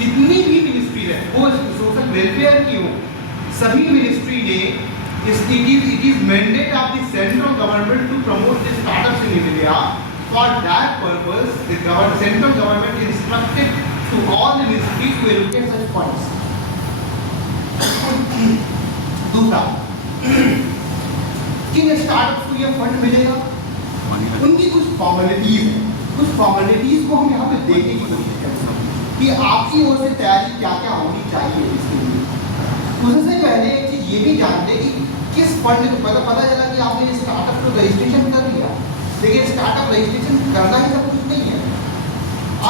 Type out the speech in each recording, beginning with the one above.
जितनी भी मिनिस्ट्री है वो सोशल वेलफेयर की हो, सभी मिनिस्ट्री ने it is mandate of the central government to promote the startups in India. For that purpose, the central government is instructed to all the ministries to allocate such funds. दूसरा, किन startups को ये fund मिलेगा, उनकी कुछ formalities हैं। कुछ formalities को हम यहाँ पे देखने की कोशिश करते हैं कि आपकी ओर से तैयारी क्या क्या होनी चाहिए इसके लिए। उससे पहले एक चीज ये भी जानते कि किस फंड को पता चला कि आपने स्टार्टअप को रजिस्ट्रेशन कर लिया, लेकिन स्टार्टअप रजिस्ट्रेशन करना ही सब कुछ नहीं है।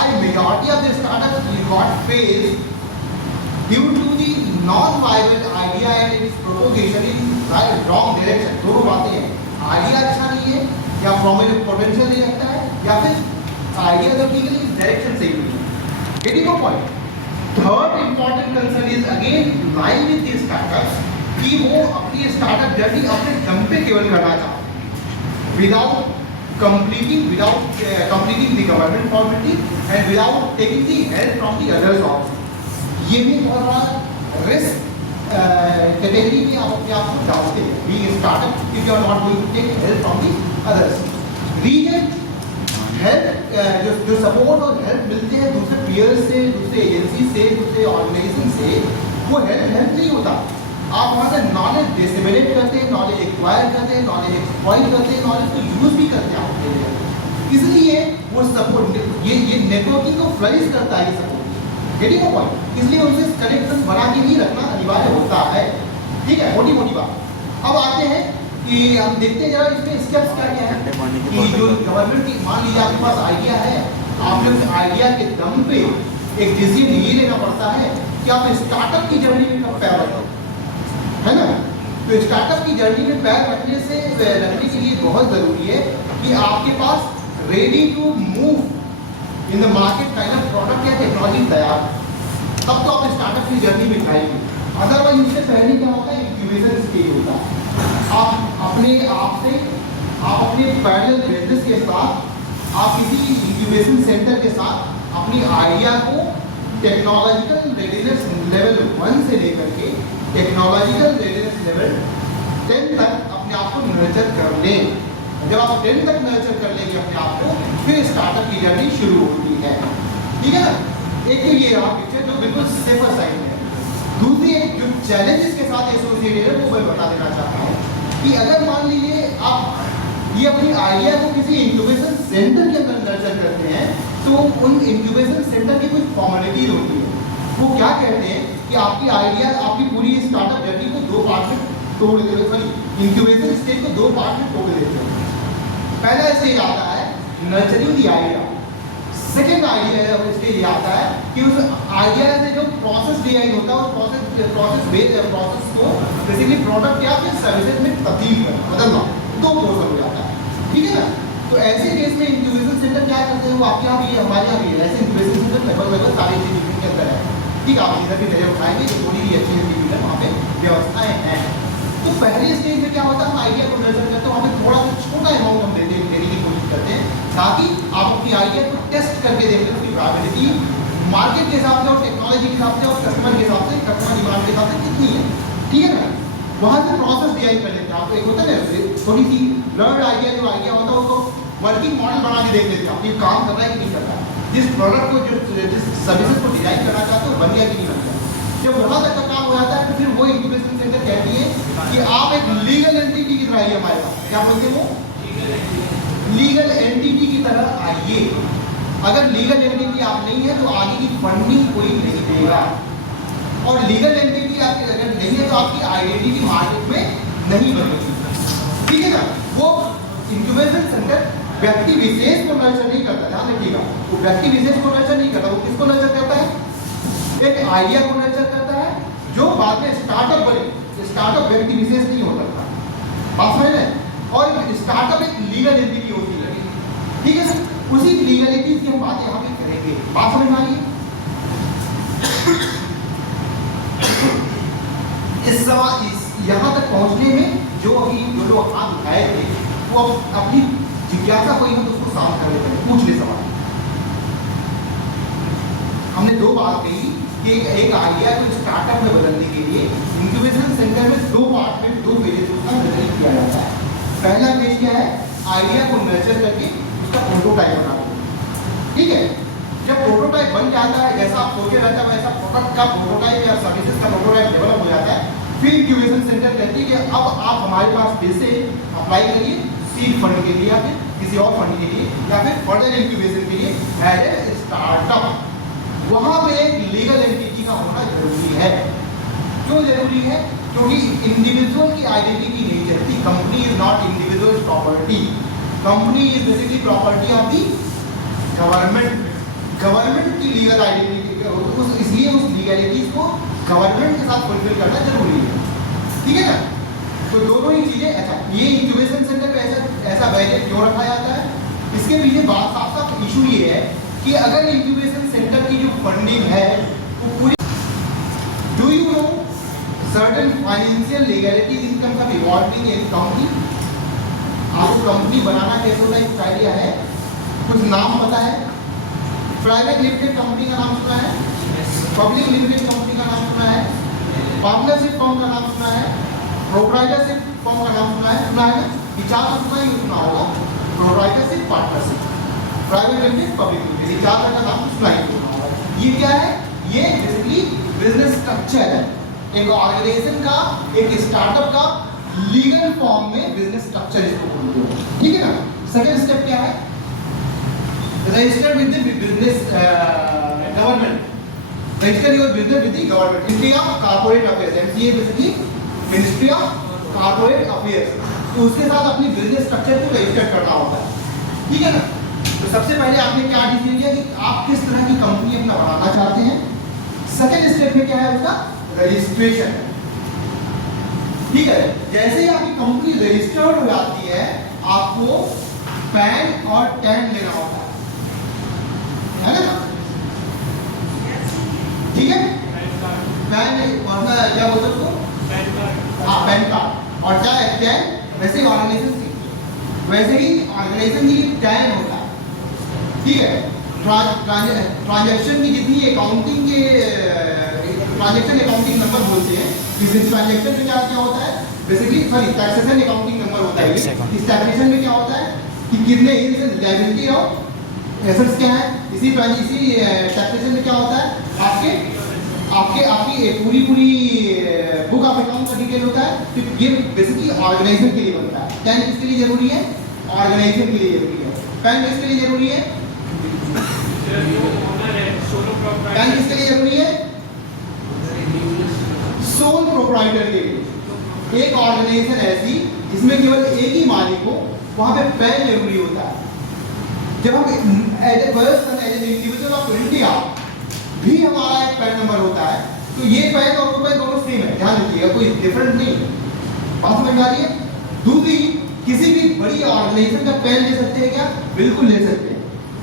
आज majority of the startup got failed due to the non viable idea and its propagation in wrong direction. दोनों बातें हैं, आइडिया अच्छा नहीं है या पोटेंशियल नहीं रखता है, या फिर आइडिया जो ठीक है डायरेक्शन सही नहीं है। Getting a point. Third important concern is again line with the startups कि वो अपनी स्टार्टअप जर्नी अपने दम पे केवल करना चाहते, without completing the government formality and without taking the help from the others also. ये भी बहुत बड़ा रिस्क कैटेगरी में आप अपने आप को डालते हैं। Being startup if you are not going to take help from the others. Reason help जो सपोर्ट और हेल्प मिलते हैं दूसरे पीयर्स से, दूसरे एजेंसी से, दूसरे ऑर्गेनाइजेशन से, वो हेल्प नहीं होता। आप वहाँ से नॉलेज डिसेमिनेट करते हैं, नॉलेज एक्वायर करते हैं, नॉलेज एक्सप्लॉइट करते हैं, नॉलेज को यूज भी करते हैं आपके लिए। इसलिए वो सपोर्ट ये नेटवर्किंग को फ्लरिश करता है, ये सपोर्ट। Getting a point. इसलिए उनसे कनेक्शन बना के ही रखना अनिवार्य होता है। ठीक है, मोटी मोटी बात। अब आते हैं कि हम देखते हैं जरा इसमें स्टेप्स क्या क्या है कि जो गवर्नमेंट की, मान लीजिए आपके पास आइडिया है, आपने उस आइडिया के दम पे एक डिसीजन ये लेना पड़ता है कि आप स्टार्टअप की जर्नी में कब पैर रखें, है ना। तो स्टार्टअप की जर्नी में पैर रखने के लिए बहुत ज़रूरी है कि आपके पास ready to move in the market kind of product या टेक्नोलॉजी तैयार, तब तो आप स्टार्टअप की जर्नी में जाएंगे। अदरवाइज उससे पहले क्या होता है, इंक्यूबेशन स्टेज होता है। आप अपने पैरेलल बिजनेस के साथ, आप किसी इंक्यूबेशन सेंटर के साथ अपनी आइडिया को टेक्नोलॉजिकल रेडीनेस लेवल 1 से लेकर के टेक्नोलॉजिकल रेडीनेस लेवल 10 तक अपने आप को नर्चर कर लें। जब आप 10 तक नर्चर कर लेंगे अपने आप को, फिर स्टार्टअप की जर्नी शुरू होती है। ठीक है ना। एक तो ये रहा पिक्चर जो बिल्कुल सेफर साइड है। दूसरी जो चैलेंजेस के साथ एसोसिएटेड है वो मैं बता देना चाहता हूँ कि अगर मान लीजिए आप ये अपनी आइडिया को किसी इंक्यूबेशन सेंटर के अंदर नर्चर करते हैं, तो उन इंक्यूबेशन सेंटर की कुछ फॉर्मेलिटीज होती है। वो क्या कहते हैं कि आपकी आइडिया, आपकी पूरी स्टार्टअप जर्नी को 2 पार्ट में तोड़ देते हैं, इंक्यूबेशन स्टेज को 2 पार्ट में तोड़ देते हैं। पहला स्टेज आता है nurturing the idea. Second idea stage आता है कि उस आइडिया से जो प्रोसेस डिजाइन होता है, उस प्रोसेस को बेसिकली प्रोडक्ट या फिर सर्विसेज में तब्दील करना, बदलना। 2 पोर्शन हो जाता है। ठीक है ना। तो ऐसे केस में इंक्यूबेशन सेंटर क्या करते हैं, वो आपके यहाँ भी, हमारे यहाँ भी ऐसे इंक्यूबेशन सेंटर लगभग सारे इंस्टीट्यूशन के अंदर है। ठीक है, आप इधर भी नजर उठाएंगे तो थोड़ी भी अच्छी इंस्टीट्यूशन वहाँ पे व्यवस्थाएं हैं। तो पहले स्टेज में क्या होता है, हम आइडिया को नर्चर करते हैं, वहाँ पे थोड़ा सा छोटा अमाउंट हम देने की कोशिश करते हैं, ताकि आप अपनी आइडिया को टेस्ट करके देखते हैं उसकी वायबिलिटी मार्केट के हिसाब से और टेक्नोलॉजी के हिसाब से और कस्टमर के हिसाब से, कस्टमर डिमांड के हिसाब से कितनी है। ठीक है ना। वहाँ से प्रोसेस डिजाइन कर लेते हैं। आपको एक होता है ना थोड़ी सी लर्न आइडिया, जो आइडिया होता है उसको वर्किंग मॉडल बना के देख लेते हैं, ये काम कर रहा है कि नहीं कर रहा है, जिस प्रोडक्ट को जिस सर्विसेज को डिजाइन करना चाहते हो बन गया कि नहीं बन गया। जब वहाँ तक का काम हो जाता है तो फिर वो इंक्यूबेशन सेंटर कहती है कि आप एक लीगल एंटिटी की तरह आइए हमारे पास। क्या बोलते हैं वो, लीगल एंटिटी की तरह आइए। अगर लीगल एंटिटी आप नहीं है तो आगे की फंडिंग कोई नहीं देगा, और लीगल एंटिटी आपकी अगर नहीं है तो आपकी आइडेंटिटी मार्केट में नहीं बनेगी। ठीक है ना। वो इंक्यूबेशन सेंटर व्यक्ति विशेष को नर्चर नहीं करता, ध्यान रखिएगा। वो व्यक्ति विशेष को नर्चर नहीं करता, वो किसको नर्चर करता है, एक आइडिया को नर्चर करता है जो बाद में स्टार्टअप बने। स्टार्टअप व्यक्ति विशेष नहीं हो सकता, बात समझ में। और स्टार्टअप एक लीगल एंटिटी होती है। ठीक है सर। उसी लीगलिटी की हम बात यहाँ पे करेंगे, बात समझ में आ रही है। इस यहाँ तक पहुँचने में जो अभी जो लोग हाथ उठाए थे वो अपनी जिज्ञासा कोई हम उसको साफ कर लेते हैं, पूछ ले सवाल। हमने 2 बात कही कि एक आइडिया को स्टार्टअप में बदलने के लिए इंक्यूबेशन सेंटर में दो पार्ट में दो फेजेस उसका डिजाइन किया जाता है। पहला फेज क्या है, आइडिया को नर्चर करके उसका प्रोटोटाइप बनाना। ठीक है, जब प्रोटोटाइप बन जाता है, जैसा आप सोचे रहता है वैसा प्रोडक्ट का प्रोटोटाइप या सर्विसेज का प्रोटोटाइप डेवलप हो जाता है, फिर इंक्यूबेशन सेंटर कहती है कि अब आप हमारे पास फिर से अप्लाई करिए सीड फंड के लिए या फिर किसी और फंड के लिए या फिर फर्दर इंक्यूबेशन के लिए एज ए स्टार्टअप। वहाँ पे एक लीगल एंटिटी का होना जरूरी है। क्यों जरूरी है? क्योंकि इंडिविजुअल की आइडेंटिटी नहीं चलती। Company is not individual property, company is basically property of the government. Government की लीगल आइडेंटिटी, इसलिए उस लीगलिटीज को गवर्नमेंट के साथ फुलफिल करना जरूरी है। ठीक है ना? तो दोनों ही चीजें। अच्छा, ये इंक्यूबेशन सेंटर पे ऐसा बैरियर क्यों रखा जाता है? इसके पीछे बात साफ साफ इशू ये है कि अगर इंक्यूबेशन सेंटर की जो फंडिंग है वो पूरी, do you know certain financial legalities in terms of evolving in company? आपको कंपनी बनाना कैसे होता है कुछ आइडिया है? कुछ नाम पता है? प्राइवेट लिमिटेड कंपनी का नाम सुना है? पब्लिक लिमिटेड कंपनी का नाम सुना है? पार्टनरशिप फर्म का नाम सुना है? प्रोप्राइटरशिप फर्म का नाम सुना है? सुना है ना? विचार तो सुना ही सुना होगा। Proprietorship, partnership, private limited, public limited, ये चार का नाम सुना ही सुना होगा। ये क्या है? ये बेसिकली बिजनेस स्ट्रक्चर है एक ऑर्गेनाइजेशन का, एक स्टार्टअप का लीगल फॉर्म में बिजनेस स्ट्रक्चर इसको बोलते हैं। ठीक है ना? सेकंड स्टेप क्या है? Registered with the business government, register your business with the government, ministry of corporate affairs, MCA basically ministry of corporate affairs. तो उसके साथ अपनी बिजनेस स्ट्रक्चर को रजिस्टर करना होता है। ठीक है ना? तो सबसे पहले आपने क्या डिसाइड किया कि आप किस तरह की कंपनी अपना बनाना चाहते हैं। सेकंड स्टेप में क्या है उसका? रजिस्ट्रेशन। ठीक है, जैसे ही आपकी कंपनी रजिस्टर्ड हो जाती है आपको पैन और टैन लेना होता है ना? ठीक है, पैन और क्या बोलते हैं उसको? हाँ, पैन कार्ड। और क्या है टैन? वैसे ही ऑर्गेनाइजेशन वैसे ही ऑर्गेनाइजेशन की टैन होता है। ठीक है, ट्रांजैक्शन की जितनी अकाउंटिंग के ट्रांजैक्शन अकाउंटिंग नंबर बोलते हैं, इस ट्रांजैक्शन में क्या क्या होता है? Basically sorry taxation accounting number होता है। इस टैक्सेशन में क्या होता है कि कितने लायबिलिटी और एसेट्स क्या है। इसी टैक्सेशन में क्या होता है? आपकी पूरी बुक ऑफ अकाउंट का डिटेल होता है। तो ये बेसिकली ऑर्गेनाइजेशन के लिए बनता है। टैन किसके लिए जरूरी है? ऑर्गेनाइजेशन के लिए जरूरी है। पैन किसके लिए जरूरी है? पैन किसके लिए जरूरी है? सोल प्रोप्राइटर के लिए। एक ऑर्गेनाइजेशन ऐसी जिसमें केवल एक ही मालिक हो, वहां पे पैन जरूरी होता है। जब हम as a person, as a individual of India भी हमारा एक पैन नंबर होता है, तो ये पैन और वो पैन दोनों सेम है, ध्यान रखिएगा, कोई डिफरेंट नहीं है। बात समझ में आ रही है? दूसरी, किसी भी बड़ी ऑर्गेनाइजेशन का पैन ले सकते हैं क्या? बिल्कुल ले सकते हैं,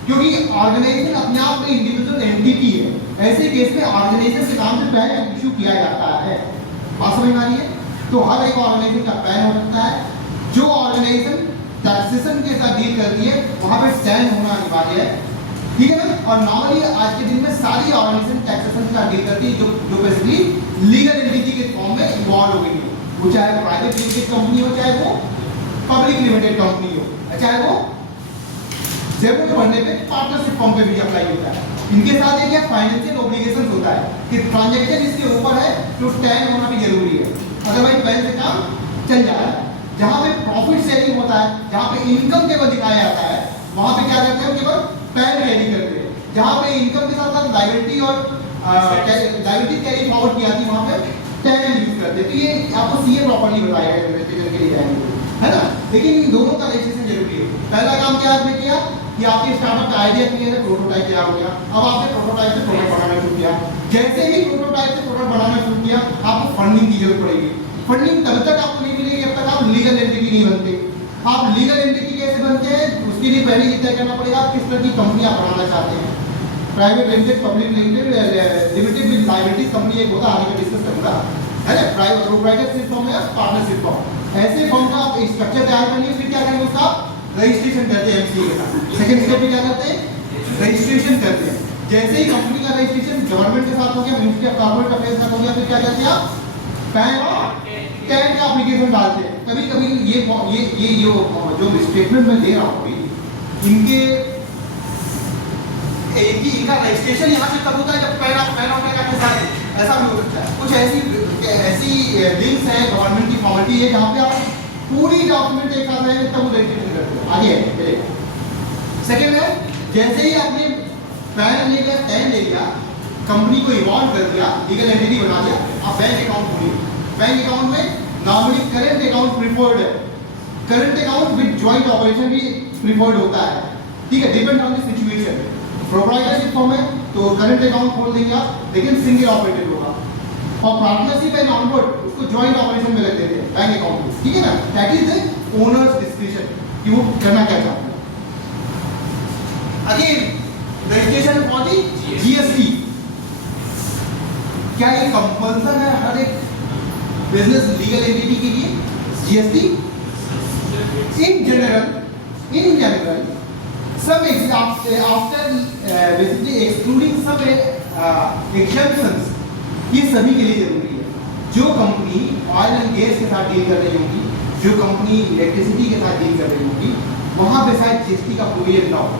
क्योंकि ऑर्गेनाइजेशन अपने आप में इंडिविजुअल एंटिटी है। ऐसे केस में ऑर्गेनाइजेशन के नाम से पैन इशू किया जाता है। बात समझ में आ रही है? तो हर एक ऑर्गेनाइजेशन का पैन हो सकता है। जो ऑर्गेनाइजेशन टैक्सेशन के साथ डील करती है वहां पे पैन होना अनिवार्य है। ठीक है ना? और नॉर्मली आज के दिन में सारी ऑर्गेनाइजेशन टैक्सेशन के साथ डील करती है जो बेसिकली लीगल एंटिटी के फॉर्म में इन्वॉल्व हो गई है। वो चाहे प्राइवेट लिमिटेड कंपनी हो, चाहे वो पब्लिक लिमिटेड कंपनी हो, चाहे वो जरूरत पड़ने पे पार्टनरशिप फॉर्म पे भी अप्लाई होता है। इनके साथ एक फाइनेंशियल ऑब्लिगेशन होता है कि ट्रांजैक्शन इसके ऊपर है तो टैन होना भी जरूरी है, अदरवाइज पैन से काम चल जा रहा है। जहाँ पे प्रॉफिट शेयरिंग होता है, जहाँ पे इनकम केवल दिखाया जाता है, वहाँ पे क्या करते हैं? केवल पैन कैरी करते हैं। जहाँ पे इनकम के साथ साथ लायबिलिटी और लायबिलिटी कैरी फॉरवर्ड की जाती है, वहाँ पे टैन यूज करते हैं। तो ये आपको सीए प्रॉपर्ली बताया है इन्वेस्टिगेशन के लिए जाएंगे, है ना? लेकिन इन दोनों का रजिस्ट्रेशन जरूरी है। पहला काम क्या आपने किया कि आपके स्टार्टअप का आइडिया क्लियर है, प्रोटोटाइप तैयार हो गया। अब आपने प्रोटोटाइप से प्रोडक्ट बनाना शुरू किया। जैसे ही प्रोटोटाइप से प्रोडक्ट बनाना शुरू किया, आपको फंडिंग की जरूरत पड़ेगी। फंडिंग तब तक आपको नहीं मिलेगी जब तक आप लीगल एंटिटी नहीं बनते। आप लीगल एंटिटी कैसे बनते हैं? उसके लिए पहले ये तय करना पड़ेगा आप किस तरह की कंपनी आप बनाना चाहते हैं। Private limited, public limited, limited with liabilities company एक होता है, आगे डिस्कस करूंगा, है ना? प्राइवेट प्रोप्राइटरशिप फर्म या पार्टनरशिप फर्म, ऐसे फर्म का आप स्ट्रक्चर तैयार करनी है। फिर क्या करेंगे? उसका रजिस्ट्रेशन करते हैं एमसीए के साथ। सेकंड स्टेप में क्या करते हैं? रजिस्ट्रेशन करते हैं। जैसे ही कंपनी का रजिस्ट्रेशन गवर्नमेंट के साथ हो गया, मिनिस्ट्री ऑफ कॉर्पोरेट अफेयर्स के साथ हो गया, फिर क्या करते हैं आप पैन और कैट का एप्लीकेशन डालते हैं। कभी कभी ये जो स्टेटमेंट मैं दे रहा हूँ इनके इनका रजिस्ट्रेशन यहाँ से तब होता है जब पैन और कैट के साथ, ऐसा भी हो सकता है। कुछ ऐसी लिंक्स हैं, गवर्नमेंट की फॉर्मेलिटी है जहाँ पे आप पूरी डॉक्यूमेंट एक साथ है तब रजिस्ट्रेशन करते हो। आगे है सेकेंड है, जैसे ही आपने पैन ले लिया, पैन ले लिया, कंपनी को इवॉल्व कर दिया, लीगल एंटिटी बना दिया, आप बैंक अकाउंट खोलिए। बैंक अकाउंट में नॉर्मली करंट अकाउंट प्रिफर्ड है, current account with joint operation भी प्रिफर्ड होता है, ठीक है, depend on the situation. Proprietorship form है तो करंट अकाउंट खोल देंगे आप, लेकिन सिंगल ऑपरेटेड होगा। और पार्टनरशिप एंड ऑनवर्ड उसको जॉइंट ऑपरेशन में रख देते हैं बैंक अकाउंट में, ठीक है ना। That is the owners description कि वो करना क्या चाहते हैं। Again registration for the GST, क्या ये कंपल्सन है हर एक बिजनेस लीगल एंटिटी के लिए GST? In general some after basically excluding some exemptions, ये सभी के लिए जरूरी है। जो कंपनी ऑयल एंड गैस के साथ डील कर रही होगी, जो कंपनी इलेक्ट्रिसिटी के साथ डील कर रही होगी, वहां पे शायद जीएसटी का प्रोविजन ना हो।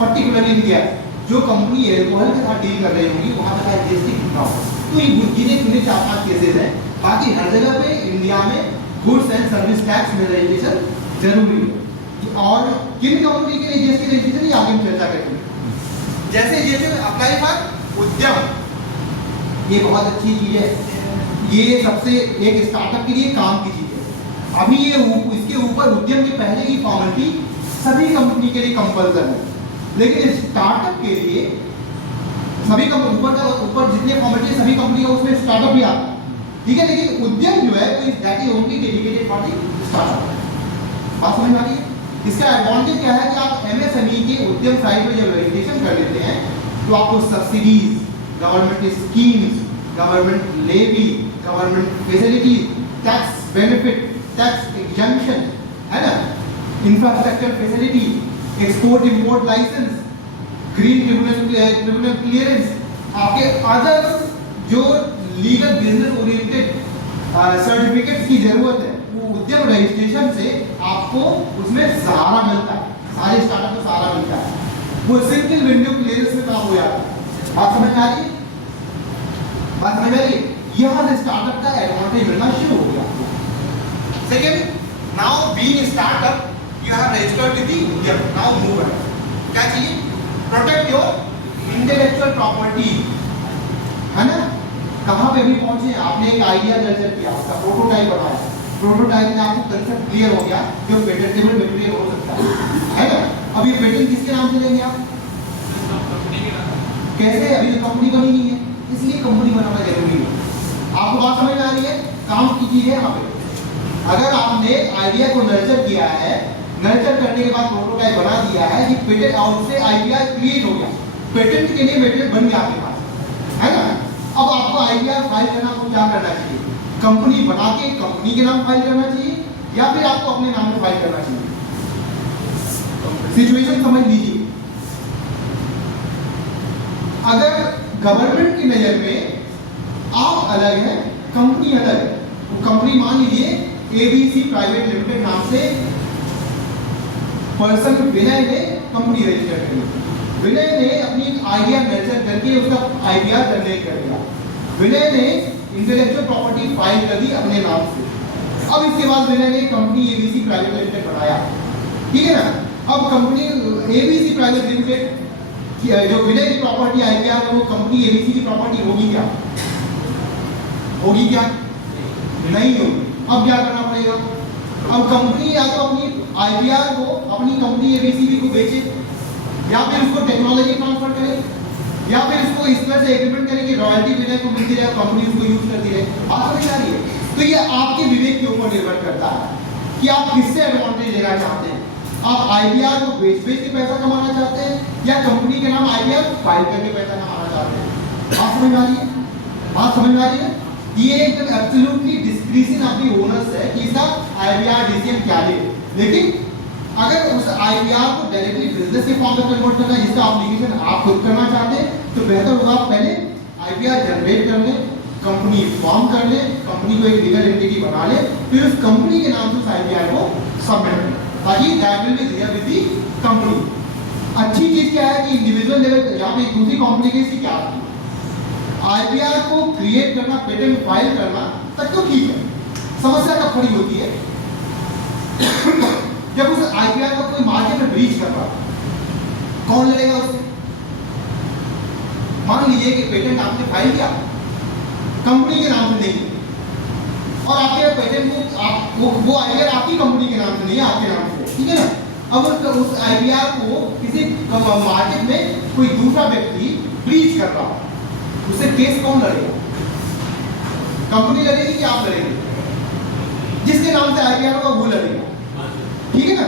पर्टिकुलरली इन गैस जो कंपनी एल्कोहल के साथ डील कर रही होगी वहां पे शायद जीएसटी ना हो। तो ये गिने चुने 4-5 केसेस हैं, बाकी हर जगह पे इंडिया में गुड्स एंड सर्विस टैक्स में रजिस्ट्रेशन जरूरी है। और किन कंपनी के लिए जीएसटी रजिस्ट्रेशन ये आगे हम चर्चा करेंगे। जैसे जैसे अप्लाई फॉर उद्यम, ये बहुत अच्छी चीज है, ये सबसे एक स्टार्टअप के लिए काम की चीज है। अभी ये इसके ऊपर उद्यम के पहले की फॉर्मेलिटी सभी कंपनी के लिए कंपल्सन है, लेकिन स्टार्टअप के लिए सभी ऊपर जितने फॉर्मेलिटी सभी कंपनी का उसमें स्टार्टअप भी आता है, ठीक है। लेकिन उद्यम जो है that is only dedicated for the startup. बात समझ आ रही है? इसका एडवांटेज क्या है कि आप एमएसएमई के उद्यम साइट में जब रजिस्ट्रेशन कर लेते हैं तो आपको subsidies, government schemes, government levy, government facilities, tax benefit, tax exemption, है ना, infrastructure facility, export import licence, green tribunal clearance, आपके अदर जो लीगल बिजनेस ओरिएंटेड सर्टिफिकेट्स की जरूरत है वो उद्यम रजिस्ट्रेशन से आपको उसमें सहारा मिलता है। सारे स्टार्टअप को सहारा मिलता है, वो सिंगल विंडो क्लियरेंस में काम हो जाता है। बात समझ आ रही है? बात समझ आ रही है? यहाँ से स्टार्टअप का एडवांटेज मिलना शुरू हो गया। Second, now being startup you have registered with the उद्यम, नाउ मूव अहेड। क्या चाहिए? प्रोटेक्ट योर इंटेलेक्चुअल प्रॉपर्टी, है ना। कहाँ पे भी पहुंचे, आपने एक आइडिया नर्चर किया, उसका प्रोटोटाइप बनाया, प्रोटोटाइप में आपको कंसेप्ट क्लियर हो गया जो पेटेंटेबल मटेरियल हो सकता है ना। अब ये पेटेंट किसके नाम से लेंगे आप? कैसे? अभी तो कंपनी बनी नहीं है, इसलिए कंपनी बनाना जरूरी है। आपको बात समझ में आ रही है? काम की चीज है यहाँ पे। अगर आपने आइडिया को नर्चर किया है, नर्चर करने के बाद प्रोटोटाइप बना दिया है कि पेटेंट आउट से आइडिया क्रिएट हो गया, पेटेंट के लिए मटेरियल बन गया आपके पास, है ना। अब आपको आइडिया फाइल करना, आपको क्या करना चाहिए? कंपनी बना के कंपनी के नाम फाइल करना चाहिए या फिर आपको अपने नाम पे फाइल करना चाहिए? सिचुएशन समझ लीजिए। अगर गवर्नमेंट की नजर में आप अलग हैं, कंपनी अलग है, वो कंपनी मान लीजिए एबीसी प्राइवेट लिमिटेड नाम से पर्सन विनय ने कंपनी रजिस्टर करी। विनय ने अपनी आइडिया नर्चर करके उसका आइडिया जनरेट कर दिया, विनय ने इंटेलेक्चुअल प्रॉपर्टी फाइल कर दी अपने नाम से। अब इसके बाद विनय ने कंपनी एबीसी प्राइवेट लिमिटेड बनाया, ठीक है ना। अब कंपनी एबीसी प्राइवेट लिमिटेड जो विनय की प्रॉपर्टी आइडिया है वो कंपनी एबीसी की प्रॉपर्टी होगी क्या? होगी क्या? नहीं होगी। अब क्या करना पड़ेगा? अब कंपनी या तो अपनी आइडिया को अपनी कंपनी एबीसी को बेचे, या फिर उसको टेक्नोलॉजी ट्रांसफर करे, या फिर इसको इस तरह से एग्रीमेंट करें कि रॉयल्टी विनय को मिलती रहे, कंपनी उसको यूज करती रहे। बात समझ आ रही है? तो ये आपके विवेक के ऊपर निर्भर करता है कि आप किससे एडवांटेज लेना चाहते हैं। आप आइडिया को बेच के पैसा कमाना चाहते हैं या कंपनी के नाम आइडिया फाइल करके पैसा कमाना चाहते हैं? बात समझ आ रही है? बात समझ में आ रही है? ये एकदम absolutely discretion of the owners है कि इसका आइडिया डिसीजन क्या ले, लेकिन अगर उस आईपीआर को डायरेक्टली बिजनेस के फॉर्म में कन्वर्ट करना है, जिसका एप्लीकेशन आप खुद करना चाहते हैं, तो बेहतर होगा आप पहले आईपीआर जनरेट कर लें, कंपनी फॉर्म कर ले, कंपनी को एक लीगल एंटिटी बना ले, फिर उस कंपनी के नाम से उस आईपीआर को सबमिट करें, ताकि that will be there with the company. अच्छी चीज क्या है कि इंडिविजुअल लेवल यहाँ पे दूसरी कॉम्प्लिकेसी क्या आती है, आईपीआर को क्रिएट करना, पेटेंट फाइल करना तक तो ठीक है, समस्या कब खड़ी होती है जब उस आईपीआर का कोई मार्केट में ब्रीच कर रहा है, कौन लड़ेगा उससे? मान लीजिए कि पेटेंट आपने फाइल किया कंपनी के नाम से नहीं, और आपके पेटेंट को वो आईपीआर आपकी कंपनी के नाम से नहीं है, आपके नाम से, ठीक है ना। अब उस आईपीआर को किसी मार्केट में कोई दूसरा व्यक्ति ब्रीच कर रहा है, उससे केस कौन लड़ेगा? कंपनी लड़ेगी कि आप लड़ेंगे? जिसके नाम से आईपीआर होगा वो लड़ेगा, ठीक है ना।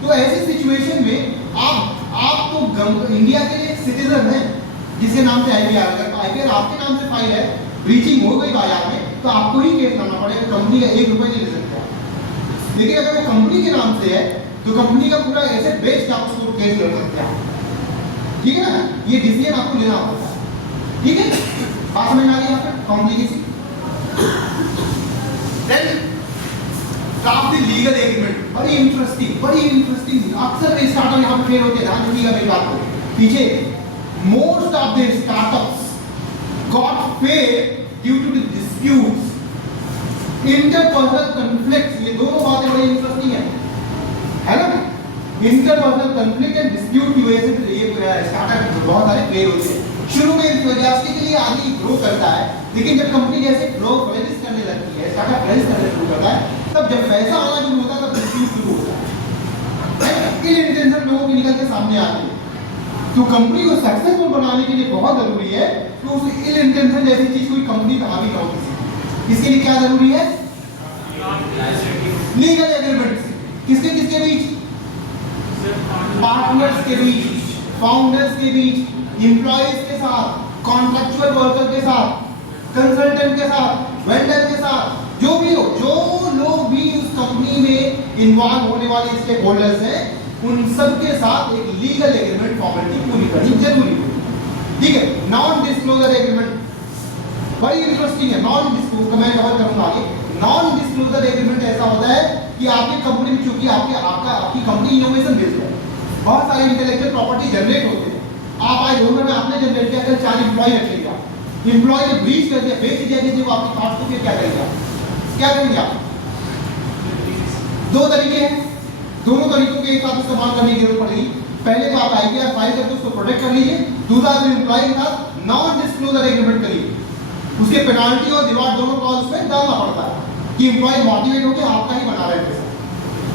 तो ऐसी सिचुएशन में आप तो इंडिया के लिए सिटीजन हैं, जिसके नाम से आईपीआर, अगर आईपीआर आपके नाम से फाइल है, ब्रीचिंग हो गई बाजार में, तो आपको ही केस करना पड़ेगा, कंपनी का 1 रुपए नहीं ले सकते। लेकिन अगर वो कंपनी के नाम से है तो कंपनी का पूरा एसेट बेच के आप उसको केस लड़ सकते हैं, ठीक है ना। ये डिसीजन आपको लेना होता है, ठीक है। बात समझ में आ गई यहाँ पे complicacy. Then draft the legal agreement, बड़ी इंटरेस्टिंग अक्सर स्टार्टअप यहाँ पे फेल होते हैं, ध्यान रखिएगा मेरी बात को। पीछे most of the startups got failed due to the disputes, interpersonal conflicts। ये दोनों बातें बड़ी इंटरेस्टिंग है ना। इंटरपर्सनल कन्फ्लिक्ट एंड डिस्प्यूट की वजह से ये स्टार्टअप बहुत सारे फेल होते हैं। शुरू में इंथुसियास्टिक के लिए आदमी ग्रो करता है, लेकिन जब कंपनी जैसे ग्रो फ्लरिश करने लगती है, स्टार्टअप फ्लरिश करने शुरू करता है, तब जब पैसा आना शुरू होता है तब डिस्प्यूट शुरू होता है, इल इंटेंशन लोगों की निकल के सामने आती है। तो कंपनी को सक्सेसफुल बनाने के लिए बहुत जरूरी है कि उस इल इंटेंशन जैसी चीज कोई कंपनी का हावी ना हो किसी। इसके लिए क्या जरूरी है? Legal agreement. किसके किसके बीच? पार्टनर्स के बीच, फाउंडर्स के बीच, एम्प्लॉइज के साथ, कॉन्ट्रैक्चुअल वर्कर के साथ, कंसल्टेंट के साथ, वेंडर के साथ, जो भी हो, जो लोग भी उस कंपनी में इन्वॉल्व होने वाले स्टेक होल्डर्स हैं, उन सब के साथ एक लीगल एग्रीमेंट फॉर्मेलिटी पूरी करनी जरूरी है, ठीक है। नॉन डिस्क्लोजर एग्रीमेंट बड़ी इंटरेस्टिंग है। नॉन डिस्क्लोजर मैं कवर करूंगा आगे। नॉन डिस्क्लोजर एग्रीमेंट ऐसा होता है कि आपकी कंपनी में, चूंकि आपकी कंपनी इनोवेशन बेस्ड है, बहुत सारे इंटेलेक्चुअल प्रॉपर्टी जनरेट होते हैं। आप आज ओनर में आपने जनरेट किया, अगर 4 एम्प्लॉय रखेगा, एम्प्लॉय ने ब्रीच कर दिया, बेच दिया किसी को, आपकी थॉट्स को, फिर क्या करेंगे आप? क्या करेंगे आप? 2 तरीके हैं, दोनों तरीकों के एक साथ इस्तेमाल करने की जरूरत पड़ेगी। पहले तो आप आईपीआर फाइल करके उसको प्रोटेक्ट कर लीजिए, दूसरा तो एम्प्लॉय के साथ नॉन डिस्क्लोजर एग्रीमेंट करिए। उसके पेनाल्टी और रिवॉर्ड दोनों क्लॉज में डालना पड़ता है कि एम्प्लॉय मोटिवेट होकर आपका ही बना रहे हैं।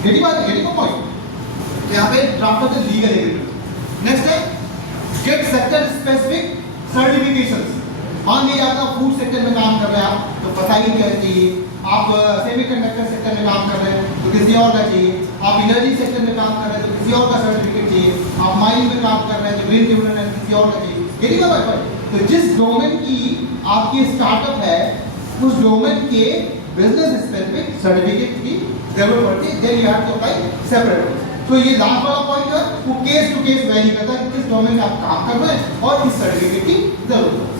गेटिंग बात, गेटिंग द पॉइंट। यहाँ पे draft of the legal agreement. Next है गेट सेक्टर स्पेसिफिक सर्टिफिकेशंस। मान लीजिए आपका फूड सेक्टर में काम कर रहे हैं आप, तो बताइए क्या चाहिए। आप सेमीकंडक्टर सेक्टर में काम कर रहे हैं तो किसी और का चाहिए। आप एनर्जी सेक्टर में काम कर रहे हैं तो किसी और का सर्टिफिकेट चाहिए। आप माइनिंग में काम कर रहे हैं तो ग्रीन ट्रिब्यूनल है किसी और का चाहिए। यही बात है। तो जिस डोमेन की आपकी स्टार्टअप है, उस डोमेन के बिजनेस स्पेसिफिक सर्टिफिकेट की जरूरत पड़ती है। Then you have to apply separate. तो ये लास्ट वाला पॉइंट है, वो केस टू केस वैरी करता है कि किस डोमेन में आप काम कर रहे हैं और किस सर्टिफिकेट की जरूरत है।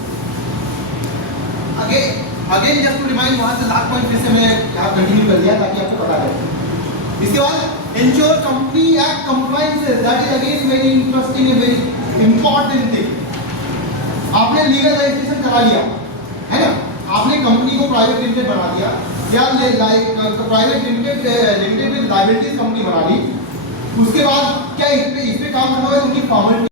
अगेन जस्ट टू रिमाइंड, वहां से लास्ट पॉइंट फिर से मैं यहाँ कंटिन्यू कर दिया ताकि आपको पता रहे। इसके बाद ensure company act compliances, that is again very interesting and very important thing. आपने लीगल रजिस्ट्रेशन करा लिया है ना, आपने कंपनी को प्राइवेट लिमिटेड बना दिया या private limited with liabilities company बना ली। उसके बाद क्या इस पे काम करना है, उनकी फॉर्मेलिटी